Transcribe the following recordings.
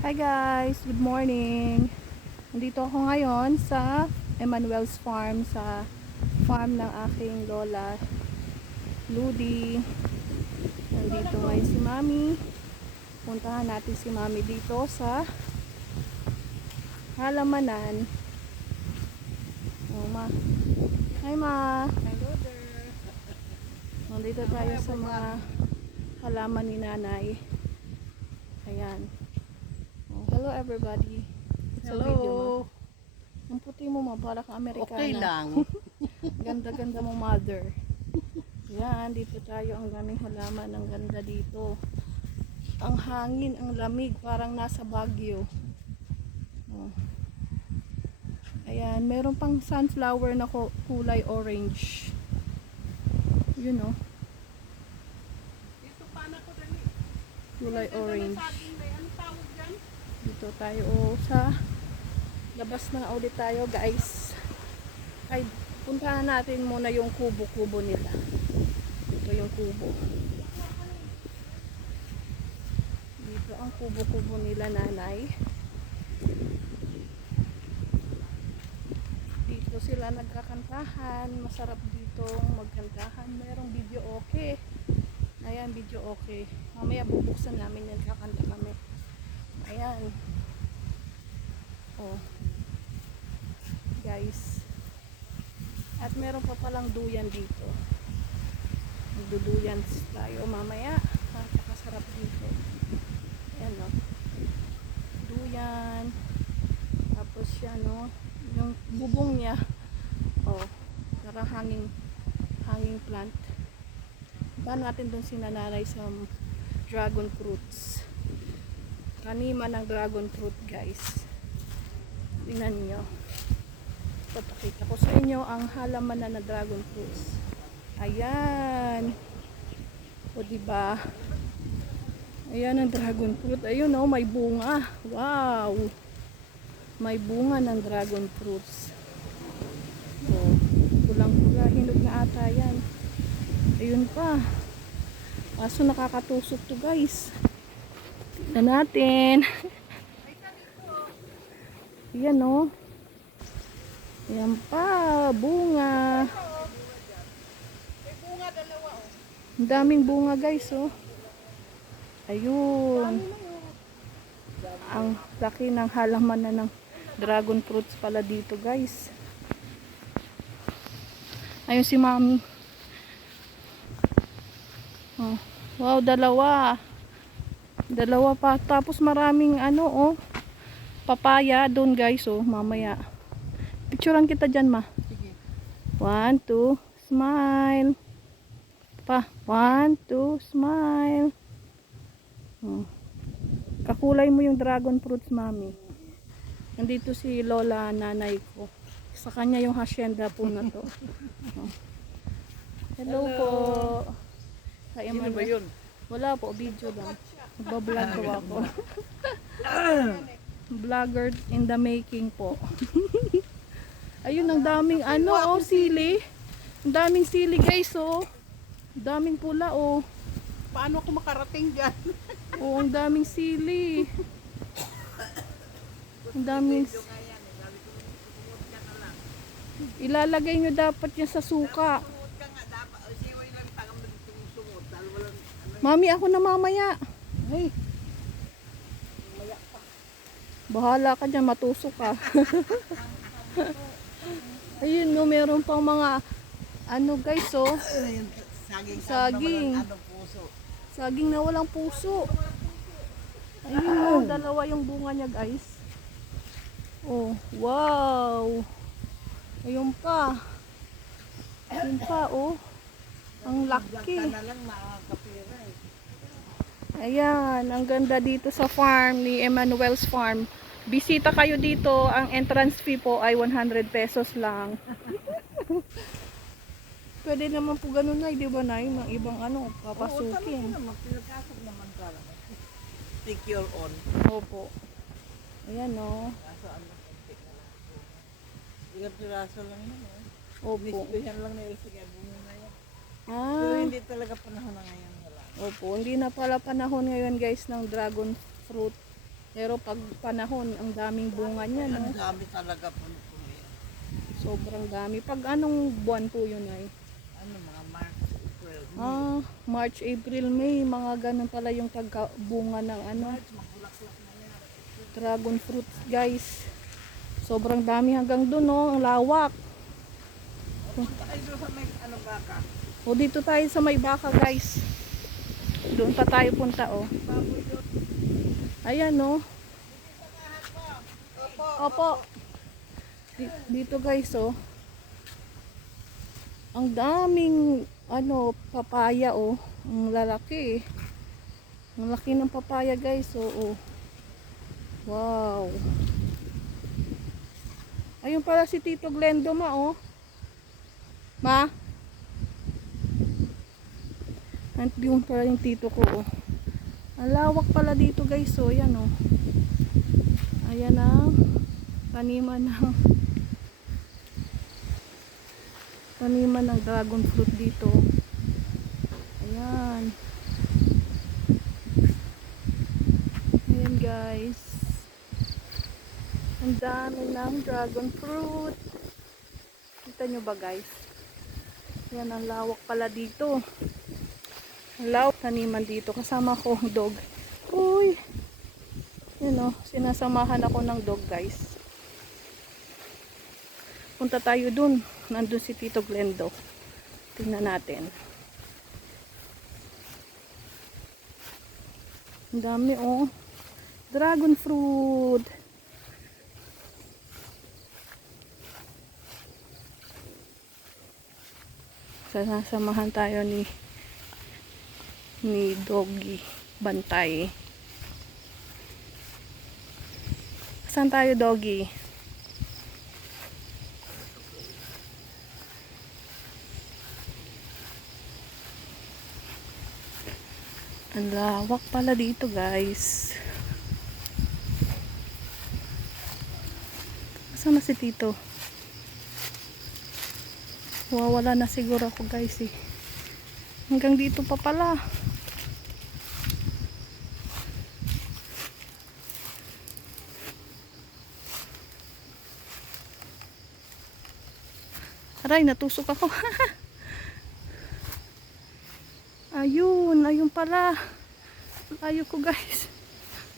Hi guys, good morning. Nandito ako ngayon sa Emmanuel's Farm, sa farm ng aking lola Ludi. Nandito ngayon si Mami. Puntahan natin si Mami dito sa halamanan. Oh, Ma. Hi Ma. Hello there. Nandito tayo sa mga halaman ni Nanay. Ayan. Oh, hello everybody. Sa video, Ma. Hello. Ang puti mo, Ma, para kang Amerikana. Okay lang. Ganda-ganda mo, mother. Yan, dito tayo. Ang daming halaman. Ang ganda dito. Ang hangin, ang lamig. Parang nasa Baguio. Oh. Ayan, meron pang sunflower na kulay orange. Yun, oh. Dito pa na ko dali. Kulay orange. Ano tawag dyan? Dito tayo, oh, sa labas na ulit tayo, guys. Ay, puntahan natin muna yung kubo-kubo nila. Ito yung kubo. Dito ang kubo-kubo nila, Nanay. Dito sila nagkakantahan. Masarap dito magkantahan. Merong video okay. Ayan, video okay. Mamaya bubuksan namin yan. Kakanta kami. Ayan. Oh. Guys. At meron pa palang duyan dito. Magduduyan tayo mamaya. Napakasarap dito. Ayan, no. Duyan. Tapos siya, no. Yung bubong niya. Oh. Parang hanging plant. Ba natin dun sinananay sa dragon fruits. Kanima ng dragon fruit, guys. Tingnan niyo. Papakita ko sa inyo ang halaman na dragon fruits. Ayan. O diba? Ayan ang dragon fruit. Ayun, oh, may bunga. Wow. May bunga ng dragon fruits. Oh, pulang-pula, hinog na ata yan. Ayun pa. Kaso nakakatusok to, guys. Tignan natin. Ayan, oh. Ayan pa, bunga. May bunga dalawa oh. Ang daming bunga, guys, oh. Ayun. Ang laki ng halaman na ng dragon fruits pala dito, guys. Ayun si Mami. Oh. Wow, dalawa. Dalawa pa. Tapos maraming ano, oh. Papaya doon, guys, oh. Mamaya. Picturean kita dyan, Ma. Sige. 1, 2, smile. Pa. 1, 2, smile. Oh. Kakulay mo yung dragon fruits, Mami. Nandito si Lola, nanay ko. Sa kanya yung hacienda po na to. Oh. Hello po. Kaya Sino ba yun? Wala po, video lang. Nagbablog po ako. Vlogger in the making po. Ayun, ang daming ano, oh, sili. Ang daming sili, guys, oh. Ang daming pula, oh. Paano ako makarating dyan? Oh, ang daming sili. Ang daming... Ilalagay nyo dapat yan sa suka. Sumot ka nga dapat. O siway lang tangang sumot. Dahil walang ano. Mami, ako na mamaya. Ay. Bahala ka dyan, matusok ka. Ayun, no, meron pang mga ano, guys, oh. Saging. Saging. Ano puso. Saging na walang puso. Ayun, no, dalawa yung bunga niya, guys. Oh, wow. Ayun pa. Ayun pa, oh. Ang laki. Ka na lang makakapira eh. Ayan, ang ganda dito sa farm ni Emmanuel's Farm. Bisita kayo dito, ang entrance fee po ay 100 pesos lang. Pwede naman po ganun na, di ba, Nay? Mga ibang ano, papasukin. Oo, pinagkasok naman pala. Take your own. Opo. Ayan, no. Kaso ano, konti na lang. Ilang piraso lang yun eh. Opo. Nisbihan lang na ilsa kaya bumuna yan. Pero Ah, hindi talaga panahon na ngayon. Wala. opo. Hindi na pala panahon ngayon, guys, ng dragon fruit. Pero pag panahon, ang daming bunga niya, no? Ang dami talaga puno-puno yan. Sobrang dami. Pag anong buwan po yun ay? Ano, mga March, April, May. March, April, May. Mga ganun pala yung bunga ng ano, March, magbulaklak na yan. dragon fruit, guys. Sobrang dami hanggang dun, no? Ang lawak. Punta kayo doon sa may ano baka. O dito tayo sa may baka, guys. Doon pa tayo punta, oh. Baboy doon. Ayan, no? Opo. Opo. Dito, guys, oh. Ang daming ano, papaya, oh. Ang lalaki, eh. Ang laki ng papaya, guys, oh. Wow. Ayun pala si Tito Glendo, ma, oh. Ma? Yun pala yung tito ko, oh. Ang lawak pala dito, guys, oh. Ayan, oh. Ayan ang taniman ng dragon fruit dito. Ayan. Ayan, guys. Ang dami ng dragon fruit. Kita nyo ba, guys? Yan, ang lawak pala dito. Ang lawak taniman dito. Kasama ko ang dog. Uy! Yan, oh. Sinasamahan ako ng dog, guys. Punta tayo dun. Nandun si Tito Glendo. Tingnan natin. Ang dami, oh. Dragon fruit. Sasamahan tayo ni Doggy Bantay. Saan tayo, Doggy? Ang lawak pala dito, guys. Saan na si Tito? Wawala na siguro ako, guys, eh. Hanggang dito pa pala. Aray, natusok ako. Ayun pala. Layo ko, guys.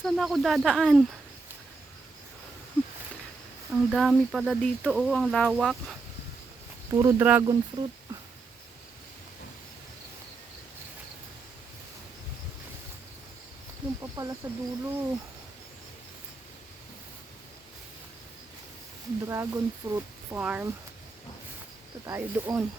Saan ako dadaan? Ang dami pala dito, oh. Ang lawak. Puro dragon fruit. Yung pa pala sa dulo. Dragon fruit farm. Ito tayo doon.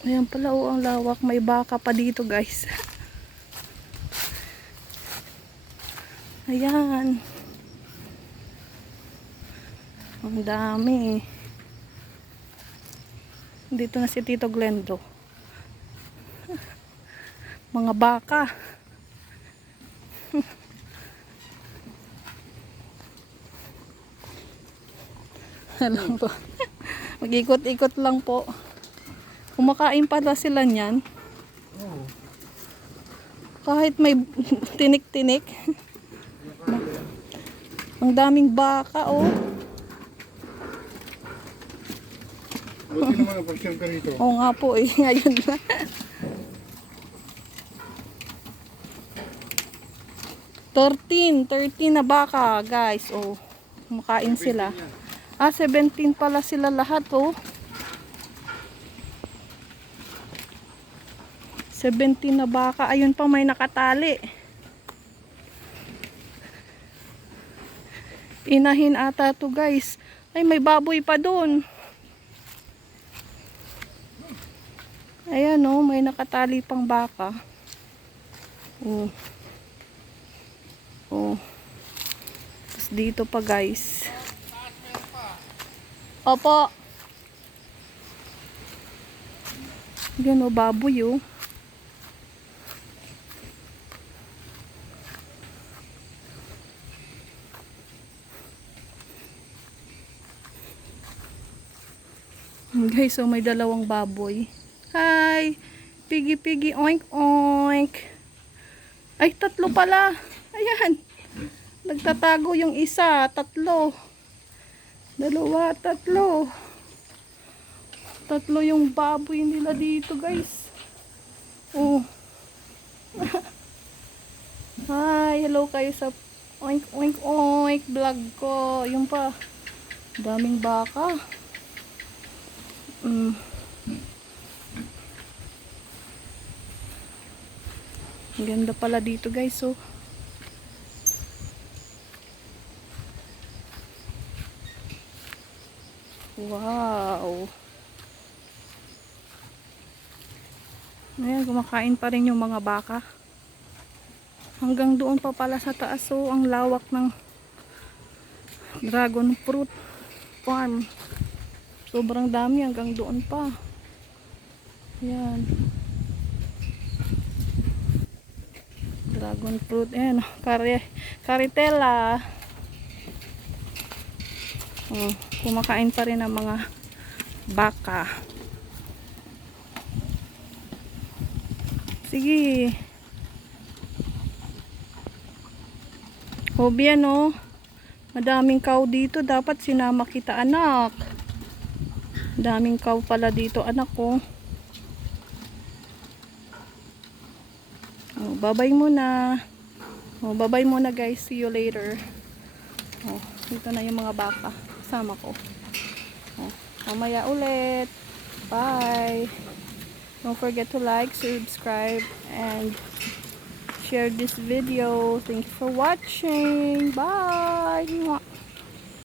Ayan pala, oh, ang lawak. May baka pa dito, guys. Ayan. Ang dami. Dito na si Tito Glendo. Mga baka. Alam po. Mag-ikot-ikot lang po. Kumakain pala sila niyan. Oo. Kahit may tinik-tinik. Ang daming baka, oh. Buti naman ang pasyal ka rito. Oo nga po, eh. Ayun na. 13 na baka, guys. Oh, kumakain sila. 17 pala sila lahat, oh. 17 na baka. Ayun pa, may nakatali. Inahin ata to, guys. Ay, may baboy pa doon. Ayan, oh, may nakatali pang baka. Oh. Oh. Tapos dito pa, guys. Opo. Yan, oh, baboy, oh. Guys, so may dalawang baboy. Hi! Piggy, piggy, oink, oink. Ay, tatlo pala. Ayan. Nagtatago yung isa. Tatlo. Dalawa, tatlo. Tatlo yung baboy nila dito, guys. Oh. Hi, hello kayo sa oink, oink, oink vlog ko. Yung pa. Daming baka. Ang ganda pala dito, guys. So, wow. Ayan, kumakain pa rin yung mga baka. Hanggang doon pa pala sa taas. So, ang lawak ng dragon fruit farm. Sobrang dami hanggang doon pa. Ayan. Dragon fruit. Ayan, karitela. Oh, kumakain pa rin ang mga baka. Sige. Hobi yan, oh. Madaming cow dito. Dapat sinama kita, anak. Daming cow pala dito, anak ko. Oh, bye-bye muna. Oh, bye-bye muna, guys. See you later. Oh, dito na yung mga baka. Kasama ko. Oh, mamaya ulit. Bye. Don't forget to like, subscribe, and share this video. Thank you for watching. Bye.